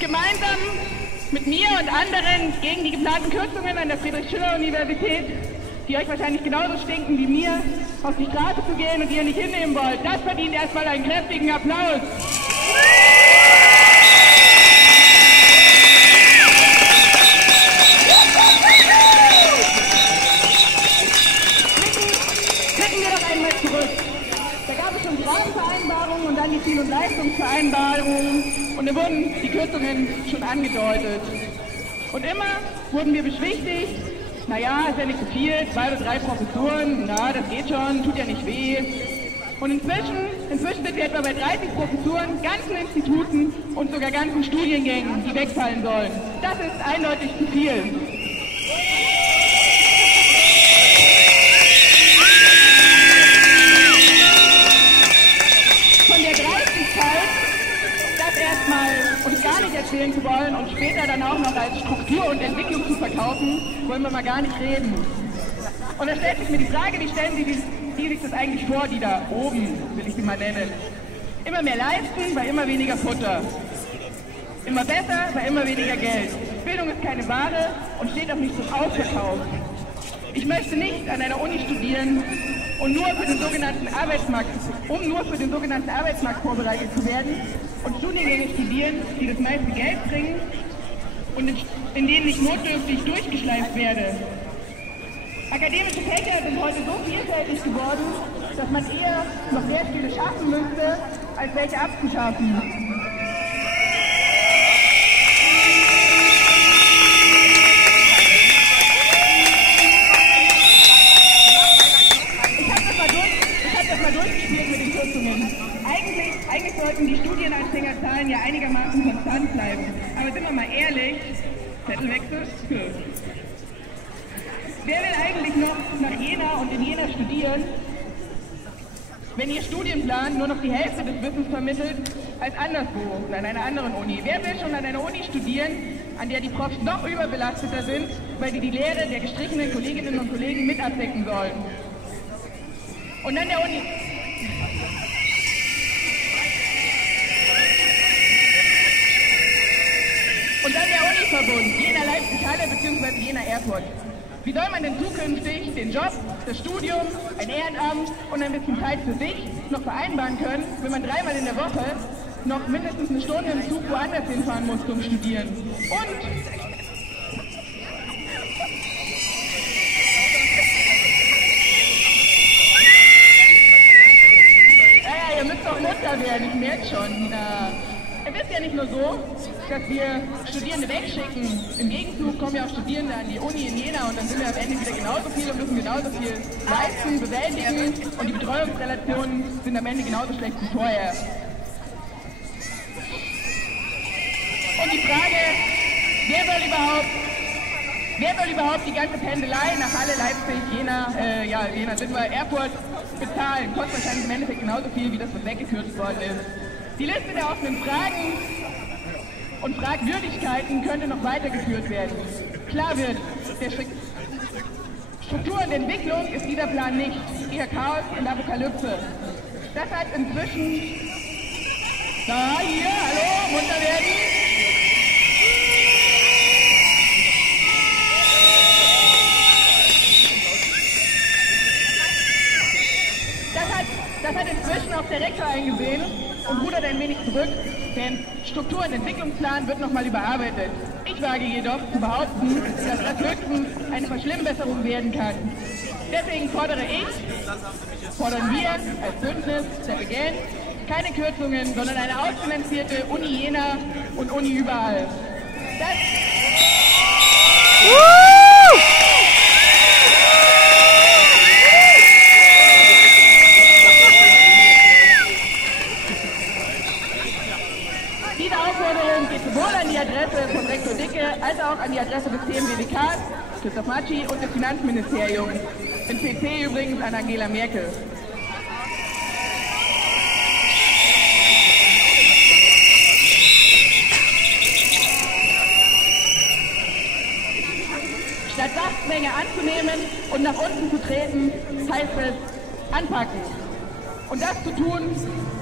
gemeinsam mit mir und anderen gegen die geplanten Kürzungen an der Friedrich-Schiller-Universität, die euch wahrscheinlich genauso stinken wie mir, auf die Straße zu gehen und ihr nicht hinnehmen wollt. Das verdient erstmal einen kräftigen Applaus. Blicken wir doch einmal zurück. Da gab es schon die Rahmenvereinbarung und dann die Ziel- und Leistungsvereinbarung und da wurden die Kürzungen schon angedeutet. Und immer wurden wir beschwichtigt, naja, ist ja nicht so viel, 2 oder 3 Professuren, na, das geht schon, tut ja nicht weh. Und inzwischen sind wir etwa bei 30 Professuren, ganzen Instituten und sogar ganzen Studiengängen, die wegfallen sollen. Das ist eindeutig zu viel. Von der Dreistigkeit, das erstmal uns gar nicht erzählen zu wollen und später dann auch noch als Struktur und Entwicklung zu verkaufen, wollen wir mal gar nicht reden. Und da stellt sich mir die Frage, wie stellen die sich das eigentlich vor, die da oben, will ich sie mal nennen. Immer mehr leisten bei immer weniger Futter. Immer besser bei immer weniger Geld. Bildung ist keine Ware und steht auch nicht zum Ausverkauf. Ich möchte nicht an einer Uni studieren und nur für den sogenannten Arbeitsmarkt, um nur für den sogenannten Arbeitsmarkt vorbereitet zu werden und Studiengänge studieren, die das meiste Geld bringen und in denen ich notdürftig durchgeschleift werde. Akademische Fächer sind heute so vielfältig geworden, dass man eher noch Lehrstühle schaffen müsste, als welche abzuschaffen. Ich hab das mal durchgespielt mit den Kürzungen. Eigentlich sollten die Studienanfängerzahlen ja einigermaßen konstant bleiben. Aber sind wir mal ehrlich, Zettelwechsel? Wer will eigentlich noch nach Jena und in Jena studieren, wenn ihr Studienplan nur noch die Hälfte des Wissens vermittelt als anderswo oder an einer anderen Uni? Wer will schon an einer Uni studieren, an der die Profs noch überbelasteter sind, weil sie die Lehre der gestrichenen Kolleginnen und Kollegen mit abdecken sollen? Und dann der Uni... Und dann der Univerbund, Jena Leipzig-Halle bzw. Jena Erfurt. Wie soll man denn zukünftig den Job, das Studium, ein Ehrenamt und ein bisschen Zeit für sich noch vereinbaren können, wenn man 3-mal in der Woche noch mindestens eine Stunde im Zug woanders hinfahren muss zum Studieren? Und ja, ihr müsst doch munter werden, ich merke schon. Es ist ja nicht nur so, dass wir Studierende wegschicken. Im Gegenzug kommen ja auch Studierende an die Uni in Jena und dann sind wir am Ende wieder genauso viel und müssen genauso viel leisten, bewältigen und die Betreuungsrelationen sind am Ende genauso schlecht wie vorher. Und die Frage, wer soll überhaupt die ganze Pendelei nach Halle, Leipzig, Jena sind wir, Erfurt bezahlen? Kostet wahrscheinlich im Endeffekt genauso viel, wie das, was weggekürzt worden ist. Die Liste der offenen Fragen und Fragwürdigkeiten könnte noch weitergeführt werden. Klar wird, der Struktur und Entwicklung ist dieser Plan nicht, eher Chaos und Apokalypse. Das hat inzwischen... hier, hallo, munter werden. Das hat inzwischen auch der Rektor eingesehen und rudert ein wenig zurück, denn Struktur- und Entwicklungsplan wird nochmal überarbeitet. Ich wage jedoch zu behaupten, dass das höchstens eine Verschlimmbesserung werden kann. Deswegen fordern wir als Bündnis der Beginn keine Kürzungen, sondern eine ausfinanzierte Uni Jena und Uni überall. Diese Aufforderung geht sowohl an die Adresse von Rektor Dicke als auch an die Adresse des CMWWK, Christoph Matschi und des Finanzministeriums. Im CC übrigens an Angela Merkel. Statt Sachzwänge anzunehmen und nach unten zu treten, heißt es anpacken. Und das zu tun,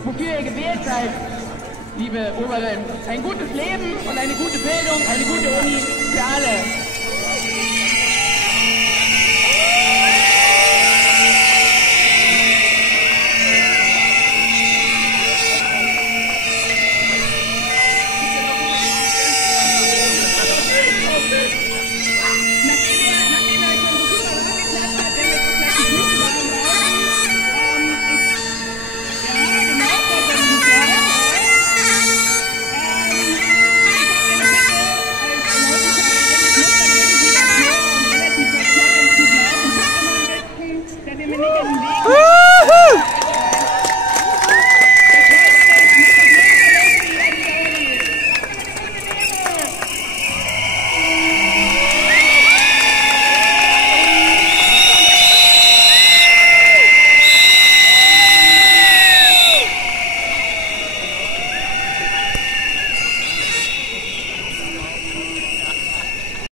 wofür ihr gewählt seid. liebe Oberen. Ein gutes Leben und eine gute Bildung, eine gute Uni für alle.